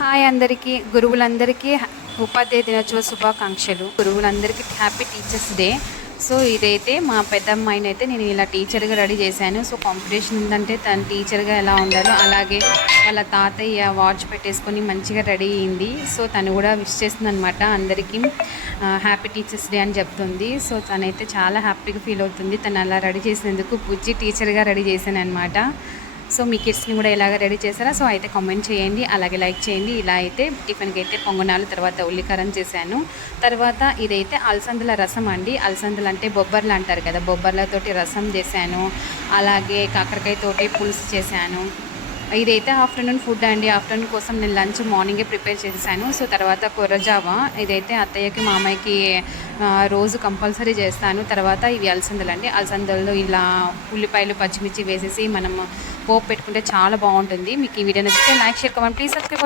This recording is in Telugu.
హాయ్ అందరికీ గురువులందరికీ ఉపాధ్యాయ దినోత్సవ శుభాకాంక్షలు. గురువులందరికీ హ్యాపీ టీచర్స్ డే. సో ఇదైతే మా పెద్దమ్మాయిని అయితే నేను ఇలా టీచర్గా రెడీ చేశాను. సో కాంపిటీషన్ ఉందంటే తను టీచర్గా ఎలా ఉండాలో అలాగే వాళ్ళ తాతయ్య వాచ్ పెట్టేసుకొని మంచిగా రెడీ అయింది. సో తను కూడా విష్ చేస్తుంది అనమాట, అందరికీ హ్యాపీ టీచర్స్ డే అని చెప్తుంది. సో తనైతే చాలా హ్యాపీగా ఫీల్ అవుతుంది. తను అలా రెడీ చేసినందుకు బుజ్జి టీచర్గా రెడీ చేశాను అనమాట. సో మీ కిడ్స్ని కూడా ఇలాగ రెడీ చేశారా? సో అయితే కామెంట్ చేయండి, అలాగే లైక్ చేయండి. ఇలా అయితే టిఫిన్కి అయితే పొంగనాలు, తర్వాత ఉల్లికారం చేశాను. తర్వాత ఇదైతే అలసందల రసం అండి. అలసందలు అంటే బొబ్బర్లు అంటారు కదా, బొబ్బర్లతోటి రసం చేశాను. అలాగే కాకరకాయతోటి పులుసు చేశాను. ఇదైతే ఆఫ్టర్నూన్ ఫుడ్ అండి. ఆఫ్టర్నూన్ కోసం నేను లంచ్ మార్నింగే ప్రిపేర్ చేశాను. సో తర్వాత కొర్రజావా, ఇదైతే అత్తయ్యకి మామయ్యకి రోజు కంపల్సరీ చేస్తాను. తర్వాత ఇవి అలసందలు అండి. అలసందల్లో ఇలా ఉల్లిపాయలు పచ్చిమిర్చి వేసేసి మనం పోపు పెట్టుకుంటే చాలా బాగుంటుంది. మీకు ఈ వీడియో నచ్చితే like, share, comment, please subscribe.